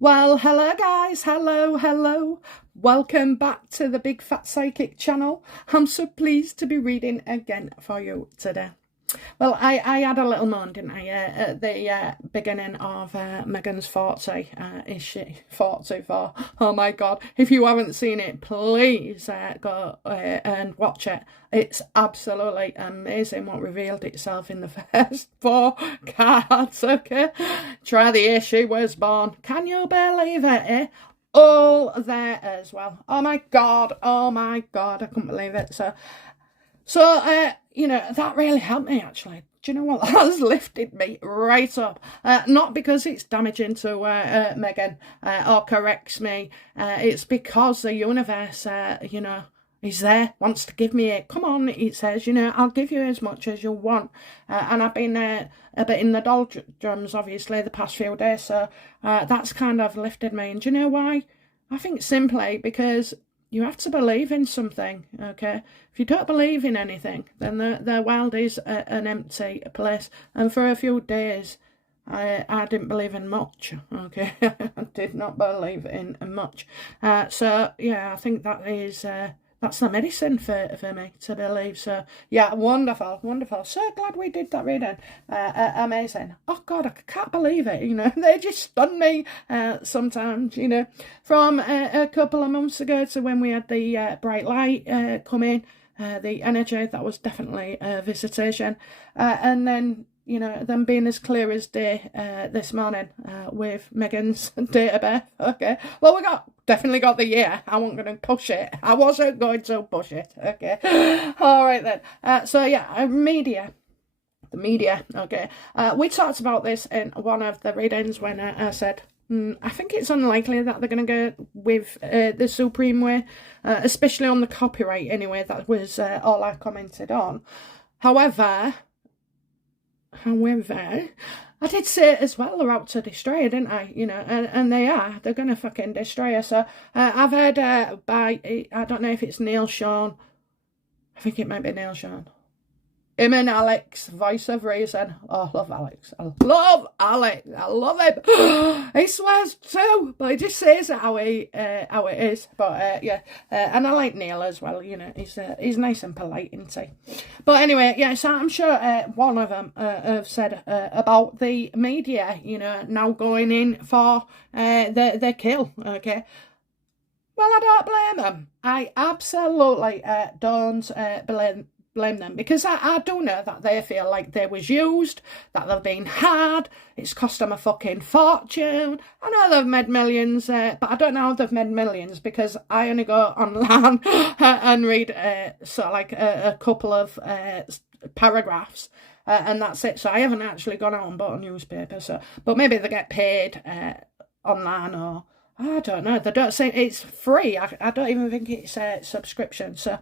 Well, hello guys, hello. Welcome back to the Big Fat Psychic channel. I'm so pleased to be reading again for you today. Well, I had a little moan, didn't I, at the beginning of Meghan's 40. Is she 44? Oh my God. If you haven't seen it, please go and watch it. It's absolutely amazing what revealed itself in the first four cards, okay? Try the year she was born. Can you believe it, eh? All there as well. Oh my God, I couldn't believe it. So, that really helped me, actually. Do you know what? That has lifted me right up. Not because it's damaging to Meghan or corrects me. It's because the universe, is there, wants to give me it. Come on, it says, I'll give you as much as you want. And I've been a bit in the doldrums, obviously, the past few days. So that's kind of lifted me. And do you know why? I think simply because you have to believe in something, okay? If you don't believe in anything, then the world is an empty place. And for a few days, I didn't believe in much, okay? I did not believe in much. So, yeah, I think that's the medicine for me to believe. So yeah, wonderful. So glad we did that reading. Amazing. Oh God, I can't believe it. They just stun me sometimes. From a couple of months ago to when we had the bright light come in, the energy, that was definitely a visitation, and then them being as clear as day this morning with Meghan's date of birth. Okay, well, we definitely got the year. I wasn't going to push it. I wasn't going to push it. Okay, all right then. So yeah, the media. Okay, we talked about this in one of the readings when I said, I think it's unlikely that they're going to go with the Supreme way, especially on the copyright anyway. That was all I commented on. However, I did say it as well, they're out to destroy her, didn't I? And they are. They're going to fucking destroy her. So I've heard by, I don't know if it's Neil Sean. I think it might be Neil Sean. Him and Alex, voice of reason. Oh, I love Alex. I love him. He swears too, but he just says it how it is. But yeah, and I like Neil as well. He's nice and polite, isn't he? But anyway, yeah. So I'm sure one of them have said about the media, now going in for the kill. Okay. Well, I don't blame them. I absolutely don't blame them, because I do know that they feel like they was used, that they've been had, it's cost them a fucking fortune. I know they've made millions, but I don't know how they've made millions, because I only go online and read a couple of paragraphs, and that's it. So I haven't actually gone out and bought a newspaper. But maybe they get paid online, or I don't know. They don't say it's free. I don't even think it's a subscription. So.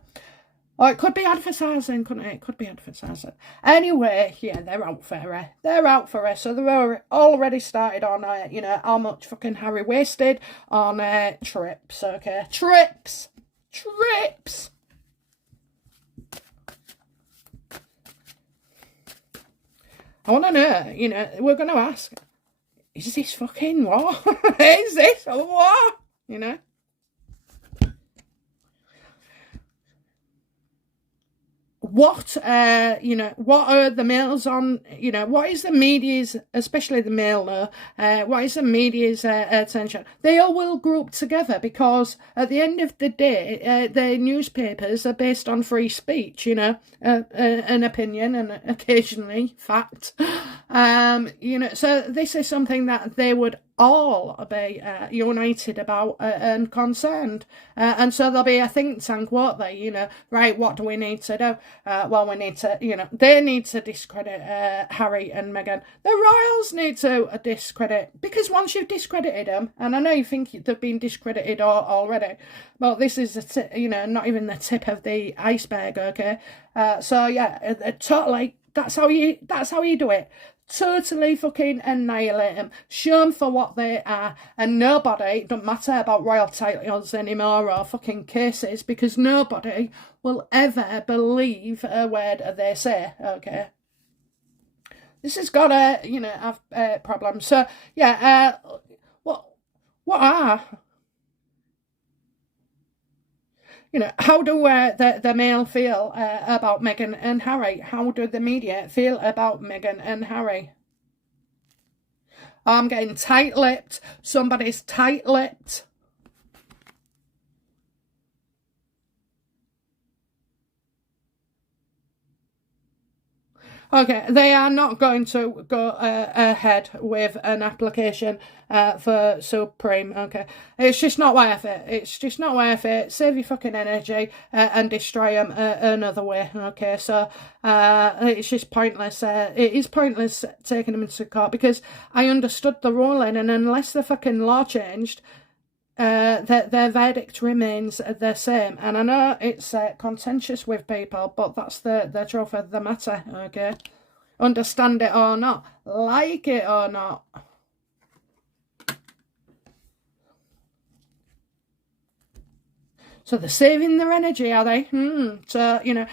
Or it could be advertising, couldn't it? It could be advertising. Anyway, yeah, they're out for her. So they're already started on, how much fucking Harry wasted on trips, okay? Trips! I want to know, we're going to ask, is this fucking war? Is this a war? What what are the males on, what is the media's, especially the male, what is the media's attention? They all will group together, because at the end of the day, the newspapers are based on free speech, an opinion and occasionally fact. So this is something that they would all be united about and concerned, and so there'll be a think tank, won't they? Right, what do we need to do? Well, we need to, they need to discredit Harry and Meghan. The royals need to discredit, because once you've discredited them, and I know you think they've been discredited already, but this is not even the tip of the iceberg. Okay, so yeah, totally. That's how you do it. Totally fucking annihilate them, show them for what they are, and nobody, it doesn't matter about royal titles anymore or fucking cases, because nobody will ever believe a word they say, okay? This has got to, have problems. So, yeah, What are? You know, how do the Mail feel about Meghan and Harry? How do the media feel about Meghan and Harry? I'm getting tight-lipped. Somebody's tight-lipped. Okay, they are not going to go ahead with an application for Supreme. Okay, it's just not worth it. It's just not worth it. Save your fucking energy and destroy them another way. Okay, so it's just pointless. It is pointless taking them into court because I understood the ruling, and unless the fucking law changed, their verdict remains the same. And I know it's contentious with people, but that's the truth of the matter, okay? Understand it or not, like it or not. So they're saving their energy, are they? So, you know,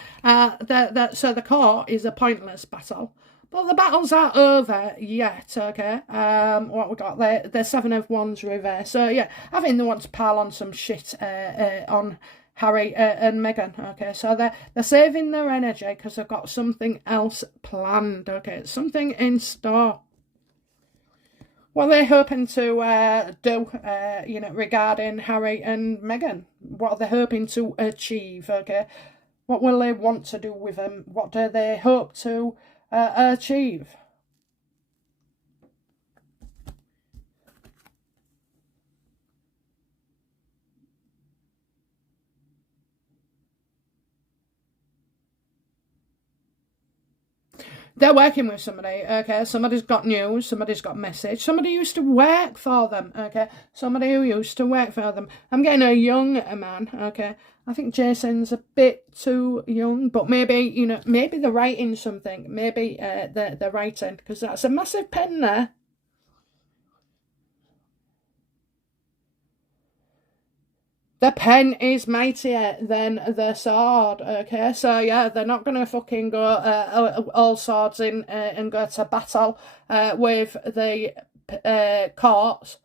so the court is a pointless battle. But the battles aren't over yet, okay? What we got there? The Seven of Wands reverse. So, yeah, I think they want to pile on some shit on Harry and Meghan, okay? So they're saving their energy because they've got something else planned, okay? Something in store. What are they hoping to do, you know, regarding Harry and Meghan? What are they hoping to achieve, okay? What will they want to do with them? What do they hope to achieve? They're working with somebody, okay? Somebody's got news, somebody's got message. Somebody used to work for them, okay? Somebody who used to work for them. I'm getting a young man, okay? I think Jason's a bit too young, but maybe, you know, maybe they're writing something. Maybe they're writing, because that's a massive pen there. The pen is mightier than the sword, okay? So, yeah, they're not going to fucking go all swords in and go to battle with the courts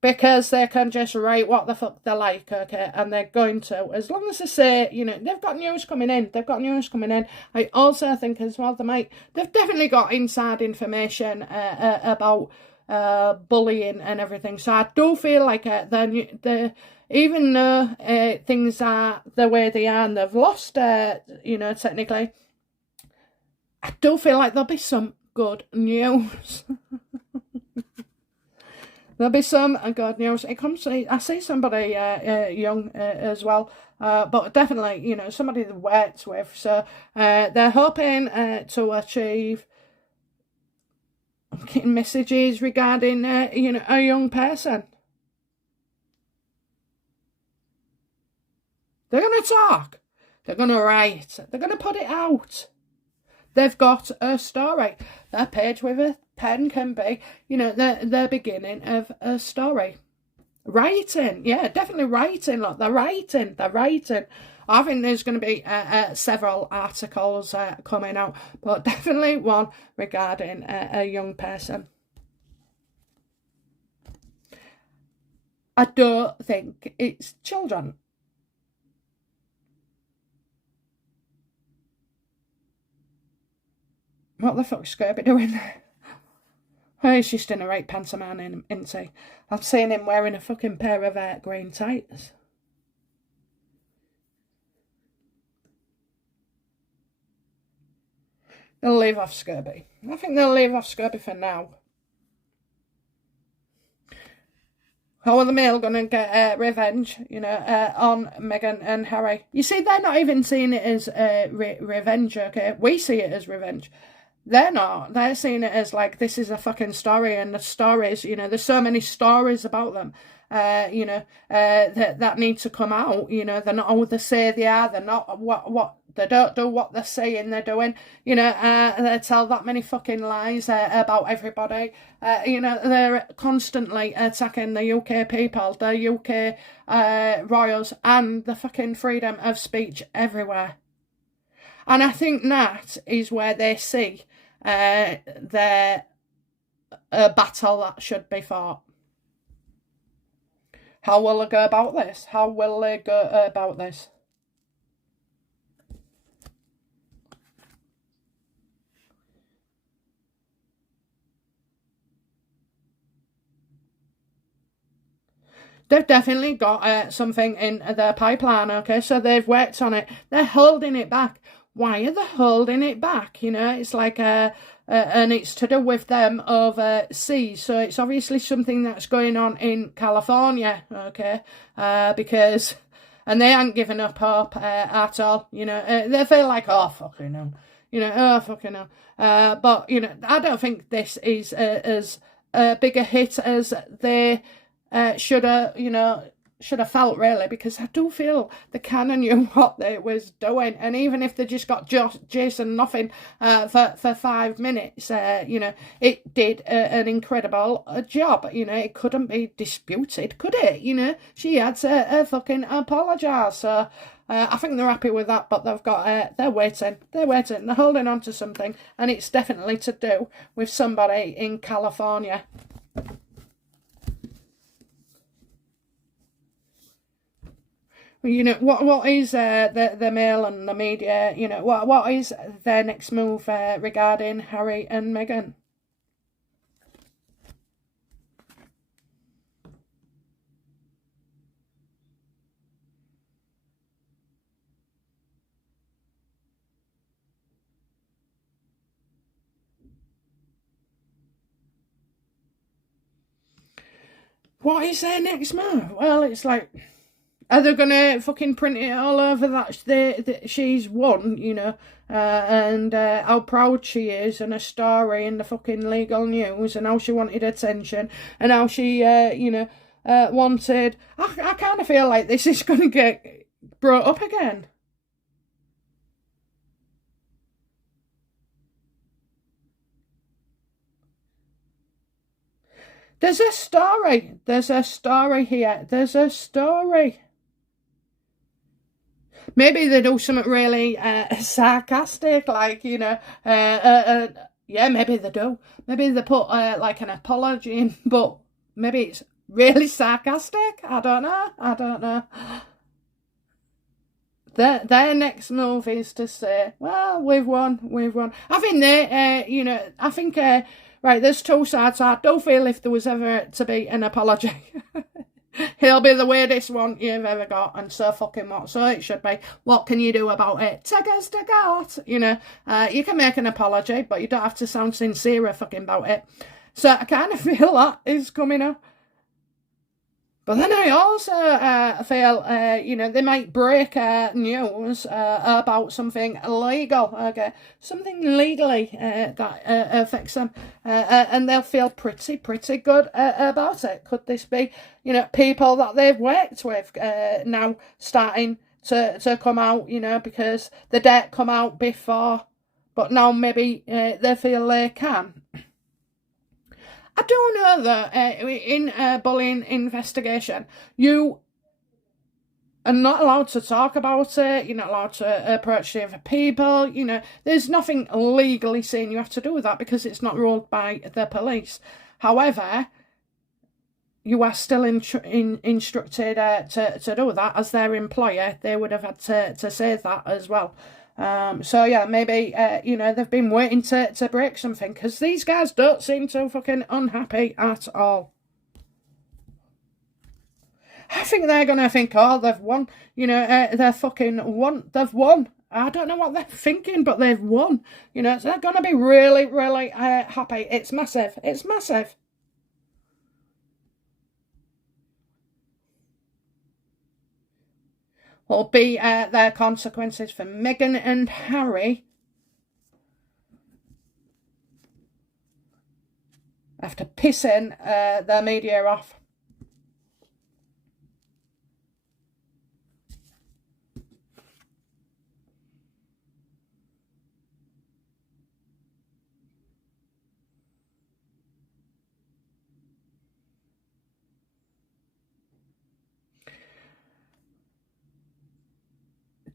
because they can just write what the fuck they like, okay? And they're going to. As long as they say, you know, they've got news coming in. They've got news coming in. I also think as well they've definitely got inside information about bullying and everything. So I do feel like even though things are the way they are and they've lost, you know, technically, I do feel like there'll be some good news. There'll be some good news. I see somebody young as well, but definitely, you know, somebody that works with. So they're hoping to achieve messages regarding, you know, a young person. They're going to talk. They're going to write. They're going to put it out. They've got a story. Their page with a pen can be, you know, the beginning of a story. Writing. Yeah, definitely writing. Look, they're writing. They're writing. I think there's going to be several articles coming out, but definitely one regarding a young person. I don't think it's children. What the fuck's Scurby doing there? Oh, he's just in a right pantomime, isn't he? I've seen him wearing a fucking pair of green tights. They'll leave off Scurby. I think they'll leave off Scurby for now. How are the Mail going to get revenge, you know, on Meghan and Harry? You see, they're not even seeing it as revenge, okay? We see it as revenge. They're not. They're seeing it as like, this is a fucking story, and the stories, you know, there's so many stories about them, you know, that need to come out. You know, they're not all they say they are. They're not what they don't do what they're saying they're doing. You know, they tell that many fucking lies about everybody. You know, they're constantly attacking the UK people, the UK royals, and the fucking freedom of speech everywhere. And I think that is where they see their battle that should be fought. How will they go about this? How will they go about this? They've definitely got something in their pipeline, okay? So they've worked on it. They're holding it back. Why are they holding it back? You know, it's like and it's to do with them overseas. So it's obviously something that's going on in California, okay? Because, and they haven't given up hope at all. You know, they feel like, oh, fucking hell. You know, oh, fucking hell. But, you know, I don't think this is as big a hit as they should have felt, really, because I do feel they kind of knew what they was doing, and even if they just got Jason nothing for 5 minutes, you know, it did an incredible job. You know, it couldn't be disputed, could it? You know, she had to fucking apologise. So I think they're happy with that, but they've got they're waiting, they're holding on to something, and it's definitely to do with somebody in California. You know, what is the Mail and the media, you know, what is their next move regarding Harry and Meghan? What is their next move? Well, it's like, are they gonna fucking print it all over that she's won, you know, and how proud she is, and a story in the fucking legal news, and how she wanted attention, and how she, you know, wanted. I kind of feel like this is gonna get brought up again. There's a story. There's a story here. There's a story. Maybe they do something really sarcastic, like, you know, yeah, maybe they do. Maybe they put like an apology in, but maybe it's really sarcastic. I don't know. I don't know. Their next move is to say, well, we've won, we've won. I think they, you know, I think, right, there's two sides. I do feel if there was ever to be an apology, he'll be the weirdest one you've ever got, and so fucking what. So it should be, what can you do about it? Take us to court. You know, you can make an apology, but you don't have to sound sincere fucking about it. So I kind of feel that is coming up. But then I also feel, you know, they might break news about something illegal, okay, something legally that affects them, and they'll feel pretty good about it. Could this be, you know, people that they've worked with now starting to come out, you know, because the debt come out before, but now maybe they feel they can. I do know that in a bullying investigation, you are not allowed to talk about it. You're not allowed to approach the other people. You know, there's nothing legally saying you have to do that because it's not ruled by the police. However, you are still instructed to do that as their employer. They would have had to say that as well. So yeah, maybe, you know, they've been waiting to break something, because these guys don't seem too fucking unhappy at all. I think they're going to think, oh, they've won, you know, they're fucking won, they've won. I don't know what they're thinking, but they've won. You know, so they're going to be really happy. It's massive. It's massive. Will be their consequences for Meghan and Harry after pissing their media off.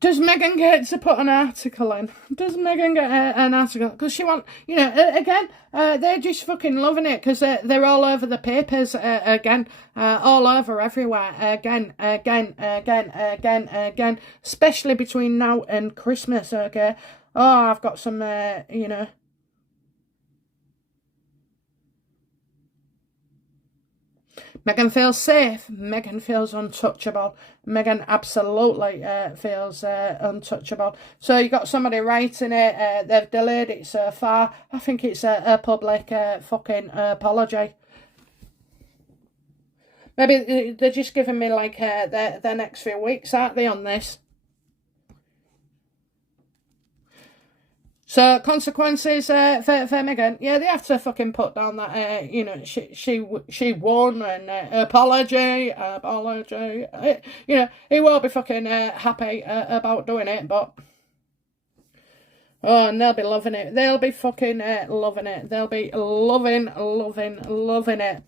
Does Meghan get to put an article in? Does Meghan get an article? Because she want, again, they're just fucking loving it because they're all over the papers again, all over everywhere again, especially between now and Christmas, okay? Oh, I've got some, Meghan feels safe. Meghan feels untouchable. Meghan absolutely feels untouchable. So you got somebody writing it. They've delayed it so far. I think it's a public fucking apology. Maybe they're just giving me like their next few weeks, aren't they, on this? So consequences for Meghan, yeah, they have to fucking put down that she won and apology. He won't be fucking happy about doing it, but oh, and they'll be loving it. They'll be fucking loving it. They'll be loving it.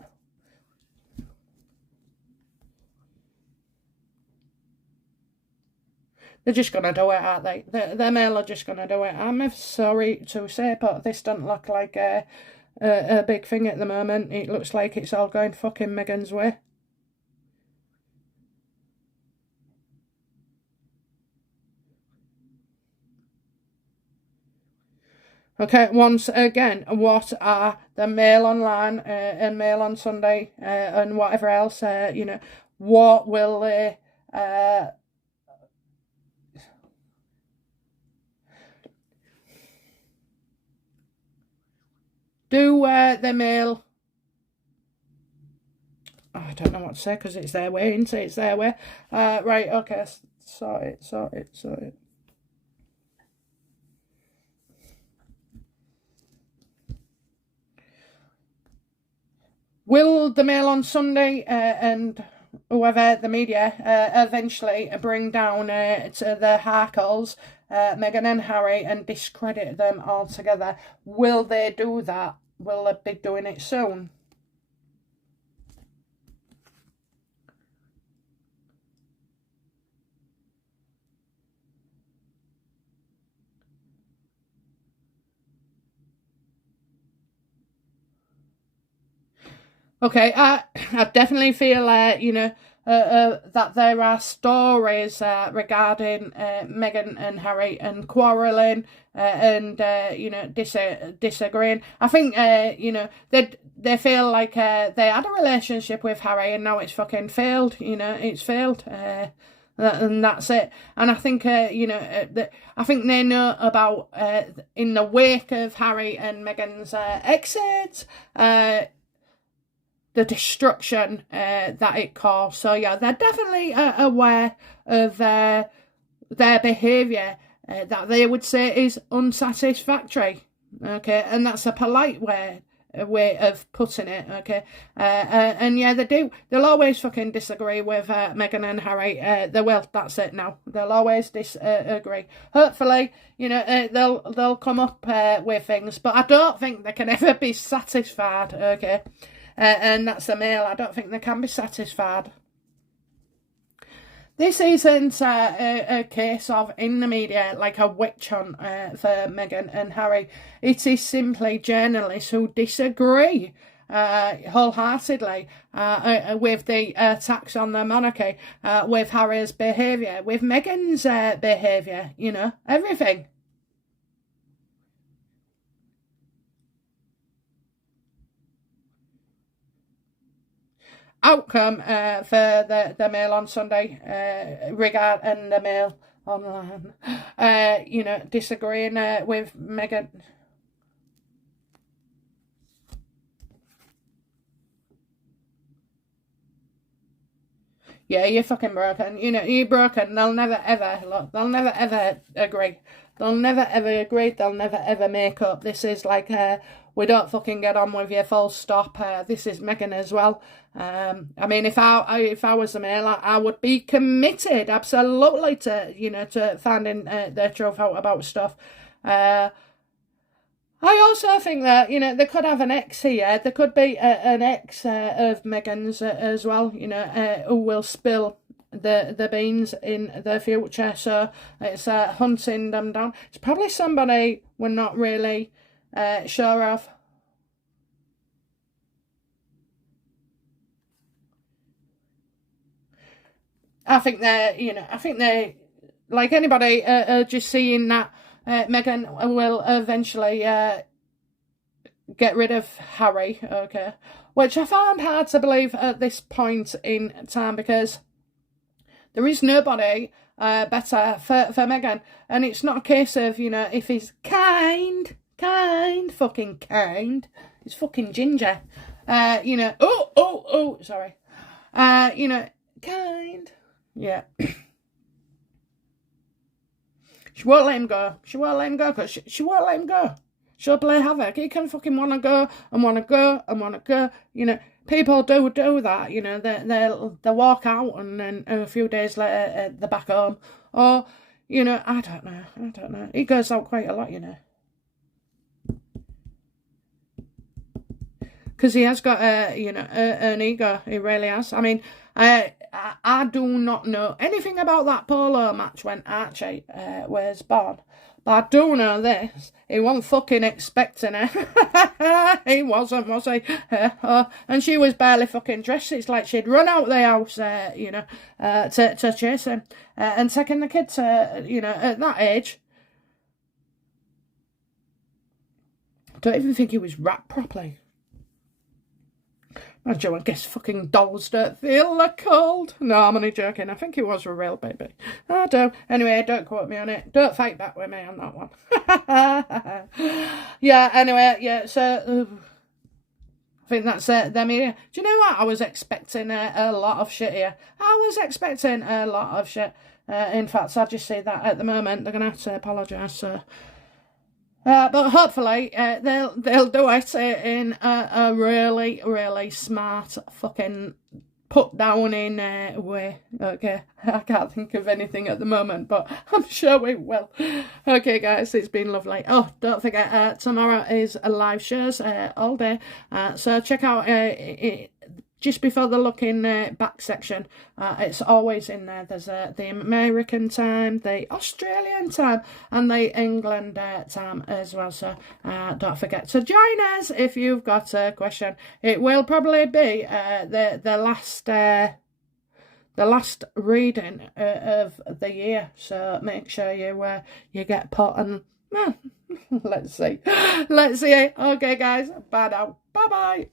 They're just going to do it, aren't they? The Mail are just going to do it. I'm sorry to say, but this doesn't look like a big thing at the moment. It looks like it's all going fucking Meghan's way. Okay, once again, what are the Mail Online and Mail on Sunday and whatever else, what will they... do the Mail... Oh, I don't know what to say because it's their way, isn't it? It's their way. Right, okay, sort it. Will the Mail on Sunday and whoever, the media, eventually bring down to the Harkles, Meghan and Harry, and discredit them altogether? Will they do that? Will they be doing it soon? Okay, I definitely feel, that there are stories regarding Meghan and Harry and quarrelling and, disagreeing. I think, they feel like they had a relationship with Harry and now it's fucking failed, it's failed. And that's it. And I think, I think they know about, in the wake of Harry and Meghan's exit, the destruction that it caused. So yeah, they're definitely aware of their behaviour that they would say is unsatisfactory. Okay, and that's a polite way of putting it. Okay, and yeah, they do. They'll always fucking disagree with Meghan and Harry. They will. That's it. Now they'll always disagree. Hopefully, they'll come up with things, but I don't think they can ever be satisfied. Okay. And that's the Mail. I don't think they can be satisfied. This isn't a case of, in the media, like a witch hunt for Meghan and Harry. It is simply journalists who disagree wholeheartedly with the attacks on the monarchy, with Harry's behaviour, with Meghan's behaviour, everything. Outcome for the Mail on Sunday and the Mail Online, disagreeing with Meghan. Yeah, you're fucking broken. You're broken. They'll never ever look. They'll never ever agree. They'll never ever agree. They'll never ever make up. This is like we don't fucking get on with you. Full stop. This is Meghan as well. I mean, if I was a Mail, I would be committed absolutely to finding the truth out about stuff. I also think that, they could have an ex here. There could be an ex of Meghan's as well, who will spill the beans in the future. So it's hunting them down. It's probably somebody we're not really sure of. I think they're, like anybody, just seeing that Meghan will eventually get rid of Harry, okay? Which I found hard to believe at this point in time, because there is nobody better for Meghan. And it's not a case of, if he's fucking kind, he's fucking ginger. Sorry. Kind. Yeah. She won't let him go. She won't let him go because she won't let him go. She'll play havoc. He can fucking want to go and want to go and want to go. People do that. They'll walk out and then a few days later they're back home. Or, I don't know. He goes out quite a lot, Because he has got an ego. He really has. I mean, I do not know anything about that polo match when Archie was born. But I do know this. He wasn't fucking expecting it. He wasn't, was he? And she was barely fucking dressed. It's like she'd run out the house, to chase him. And taking the kids, at that age. I don't even think he was wrapped properly. I guess fucking dolls don't feel the cold. No, I'm only joking. I think he was a real baby. I don't. Anyway, don't quote me on it. Don't fight back with me on that one. Yeah, anyway, yeah, so I think that's them here. Do you know what? I was expecting a lot of shit here. I was expecting a lot of shit. In fact, I just say that at the moment. They're going to have to apologise, so... but hopefully they'll do it in a really, really smart fucking put down in way. Okay, I can't think of anything at the moment, but I'm sure we will. Okay, guys, it's been lovely. Oh, don't forget, tomorrow is a live shows all day. So check out just before the looking back section, it's always in there. There's the American time, the Australian time, and the England time as well. So don't forget to join us if you've got a question. It will probably be the last reading of the year. So make sure you get put and let's see. Okay, guys. Bye now. Bye bye.